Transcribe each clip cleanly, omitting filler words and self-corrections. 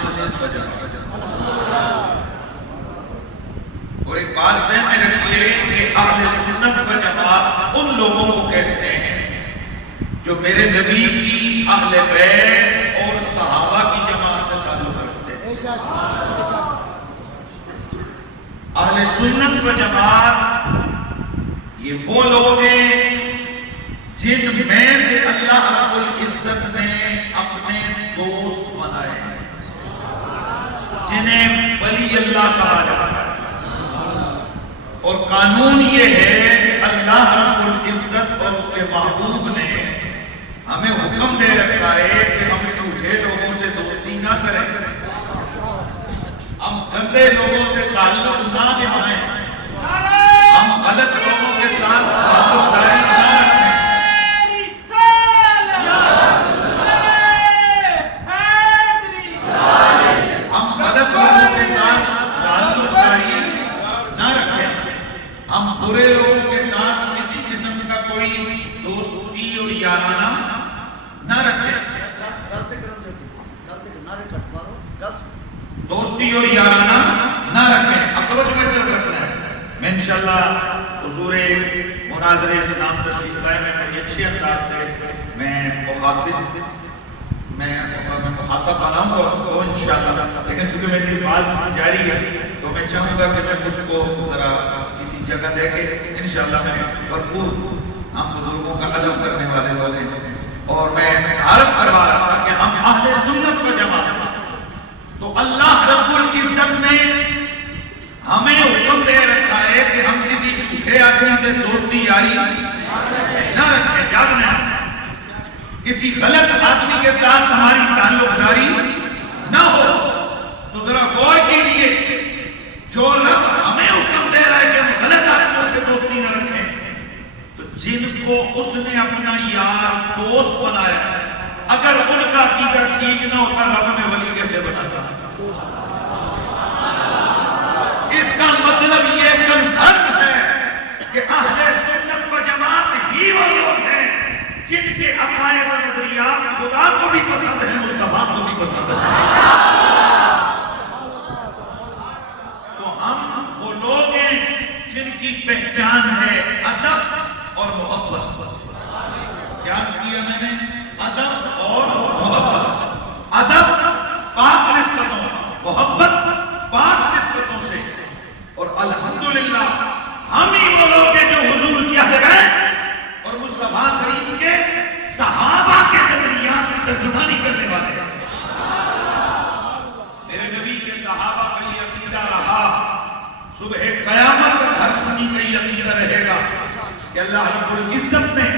سنت و جماعت. اور ایک بات ذہن میں رکھیے کہ اہل سنت و جماعت ان لوگوں کو کہتے ہیں جو میرے نبی کی اہل بیت اور صحابہ کی جماعت سے تعلق رکھتے ہیں. اہل سنت و جماعت یہ وہ لوگ ہیں جن میں سے اللہ رب العزت نے اپنے دوست بنائے ہیں، جنہیں ولی اللہ کہا جاتا ہے. اور قانون یہ ہے کہ اللہ رب العزت اور اس کے محبوب نے ہمیں حکم دے رکھا ہے کہ ہم جھوٹے لوگوں سے دوستی نہ کریں، ہم گندے لوگوں سے تعلق نہ نبھائیں، ہم غلط لوگوں کے ساتھ تعلق داری نہ رکھیں. ہم غلط لوگوں کے ساتھ تعلق داری نہ رکھیں، ہم برے لوگوں کے ساتھ کسی قسم کا کوئی دوستی اور یارانہ نہ رکھیں. دوستی اور یارانہ نہ رکھیں، اپروچ میں طرف رکھنا ہے. میں انشاءاللہ حضور مناظر اسلام تشریف لائے میں بڑی اچھے انداز سے میں مخاطب بناؤں گا انشاءاللہ. لیکن چونکہ میری بات جاری ہے تو میں چاہوں گا کہ میں اس کو ذرا کسی جگہ لے کے انشاءاللہ میں بھرپور ہم بزرگوں کا ادب کرنے والے ہیں. اور میں عرض کروا رہا تھا کہ ہم اہل سنت و جماعت تو اللہ رب العزت نے ہمیں حکم دے رکھا ہے کہ ہم کسی جھوٹے آدمی سے دوستی یاری نہ رکھیں. یاد نہیں کسی غلط آدمی کے ساتھ ہماری تعلق داری نہ ہو. تو ذرا غور کیجیے جو رب ہمیں حکم دے رہا ہے کہ ہم غلط آدمیوں سے دوستی نہ رکھیں تو جن کو اس نے اپنا یار دوست بنایا اگر ان کا عقیدہ ٹھیک نہ ہوتا رب میں ولی کیسے بناتا. اس کا مطلب یہ کنفرم ہے کہ اہل سنت و جماعت ہی وہ لوگ ہیں جن کے عقائد و نظریات خدا کو بھی پسند ہیں، مصطفیٰ کو بھی پسند ہیں. تو ہم وہ لوگ ہیں جن کی پہچان ہے ادب اور محبت. کیا کیا میں نے؟ ادب اور محبت. ادب پاک نسبتوں، محبت پاک نسبتوں سے. اور الحمدللہ ہم ہی وہ لوگ ہیں جو حضور کی اہل بیت اور مصطفیٰ کریم کے صحابہ کے نظریات کی ترجمانی کرنے والے ہیں. میرے نبی کے صحابہ کا یہ عقیدہ رہا، صبح قیامت تک ہر سنی کا یہ عقیدہ رہے گا کہ اللہ رب العزت نے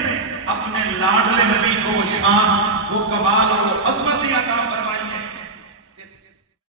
اپنے لاڈلے نبی کو وہ شان، وہ کمال اور وہ عظمت